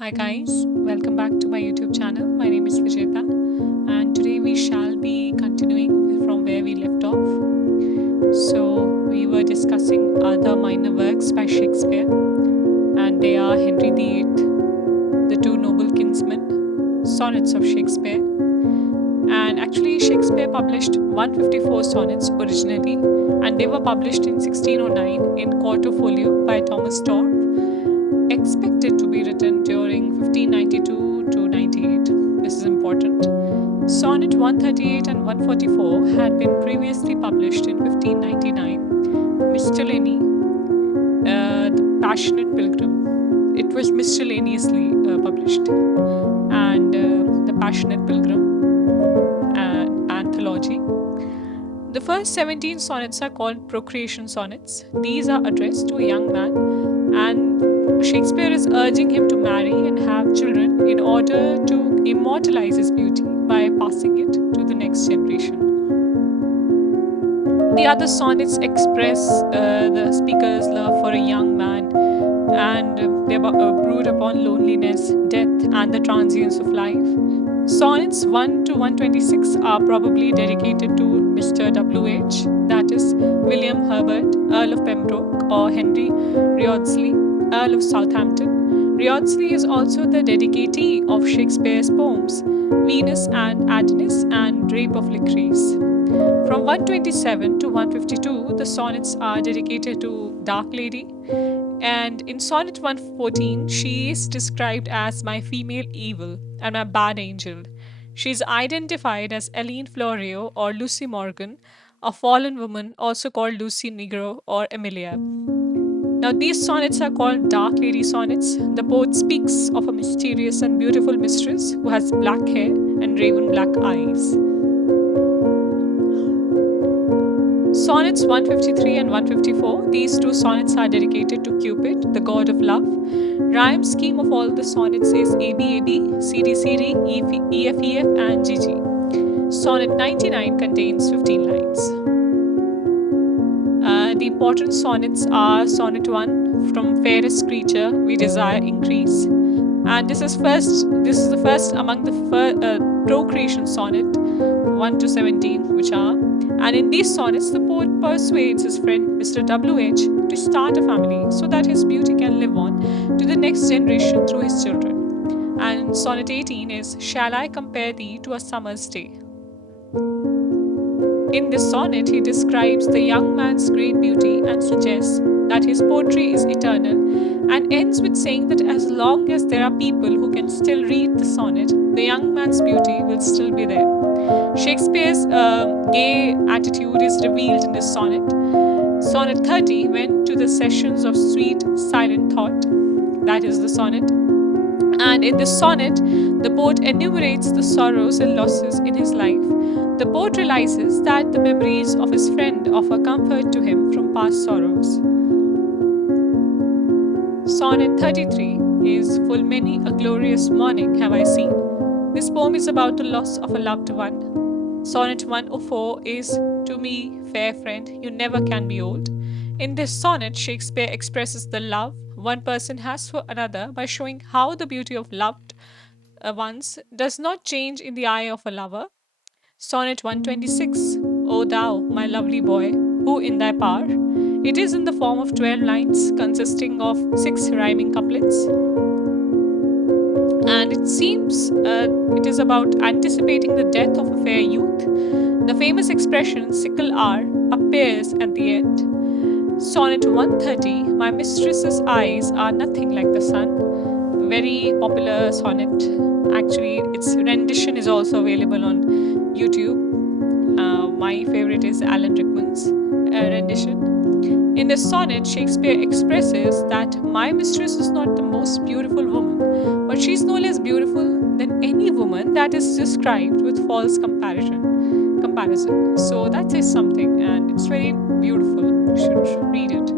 Hi guys, welcome back to my YouTube channel. My name is Vijeta, and today we shall be continuing from where we left off. So, we were discussing other minor works by Shakespeare, and they are Henry VIII, The Two Noble Kinsmen, Sonnets of Shakespeare. And actually, Shakespeare published 154 sonnets originally, and they were published in 1609 in quarto-folio by Thomas Torp, expected to be written during 1592 to 98. This is important. Sonnet 138 and 144 had been previously published in 1599. Miscellany, The Passionate Pilgrim. It was miscellaneously published. And The Passionate Pilgrim, Anthology. The first 17 sonnets are called procreation sonnets. These are addressed to a young man, and Shakespeare is urging him to marry and have children in order to immortalize his beauty by passing it to the next generation. The other sonnets express the speaker's love for a young man, and they brood upon loneliness, death, and the transience of life. Sonnets 1 to 126 are probably dedicated to Mr. W.H., that is, William Herbert, Earl of Pembroke, or Henry Wriothesley, Earl of Southampton. Wriothesley is also the dedicatee of Shakespeare's poems Venus and Adonis and Rape of Lucrece. From 127 to 152, the sonnets are dedicated to Dark Lady, and in Sonnet 114, she is described as my female evil and my bad angel. She is identified as Eileen Florio or Lucy Morgan, a fallen woman also called Lucy Negro or Emilia. Now, these sonnets are called Dark Lady sonnets. The poet speaks of a mysterious and beautiful mistress who has black hair and raven black eyes. Sonnets 153 and 154, these two sonnets are dedicated to Cupid, the god of love. Rhyme scheme of all the sonnets is ABAB, CD, EFEF, and GG. Sonnet 99 contains 15 lines. The important sonnets are Sonnet 1, from fairest creature we desire increase. And this is the first among the procreation sonnet 1 to 17, which are. And in these sonnets, the poet persuades his friend Mr. W.H. to start a family so that his beauty can live on to the next generation through his children. And sonnet 18 is Shall I compare thee to a summer's day? In this sonnet, he describes the young man's great beauty and suggests that his poetry is eternal, and ends with saying that as long as there are people who can still read the sonnet, the young man's beauty will still be there. Shakespeare's gay attitude is revealed in this sonnet. Sonnet 30 went to the sessions of sweet, silent thought. That is the sonnet. And in this sonnet, the poet enumerates the sorrows and losses in his life. The poet realizes that the memories of his friend offer comfort to him from past sorrows. Sonnet 33 is Full many a glorious morning have I seen. This poem is about the loss of a loved one. Sonnet 104 is To me, fair friend, you never can be old. In this sonnet, Shakespeare expresses the love one person has for another by showing how the beauty of loved ones does not change in the eye of a lover. Sonnet 126, O thou, my lovely boy, who in thy power? It is in the form of 12 lines consisting of 6 rhyming couplets. And it seems it is about anticipating the death of a fair youth. The famous expression sickle hour appears at the end. Sonnet 130, My mistress's eyes are nothing like the sun. Very popular sonnet. Actually, its rendition is also available on YouTube. My favorite is Alan Rickman's rendition. In this sonnet, Shakespeare expresses that my mistress is not the most beautiful woman, but she is no less beautiful than any woman that is described with false comparison. So that says something, and it's very beautiful. You should read it.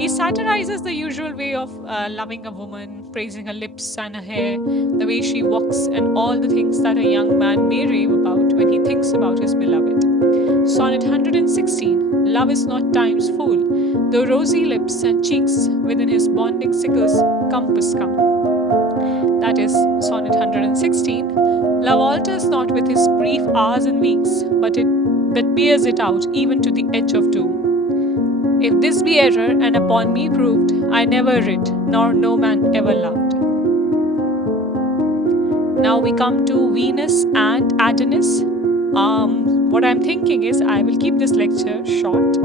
He satirizes the usual way of loving a woman, praising her lips and her hair, the way she walks, and all the things that a young man may rave about when he thinks about his beloved. Sonnet 116, Love is not time's fool, though rosy lips and cheeks within his bonding sickle's compass come. that is Sonnet 116, love alters not with his brief hours and weeks, but bears it out even to the edge of doom. If this be error, and upon me proved, I never writ, nor no man ever loved. Now we come to Venus and Adonis. What I'm thinking is I will keep this lecture short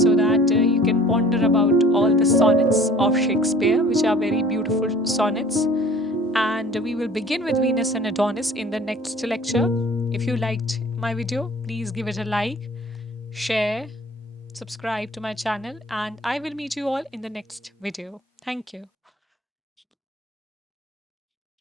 so that you can ponder about all the sonnets of Shakespeare, which are very beautiful sonnets. And we will begin with Venus and Adonis in the next lecture. If you liked my video, please give it a like, share, subscribe to my channel, and I will meet you all in the next video. Thank you.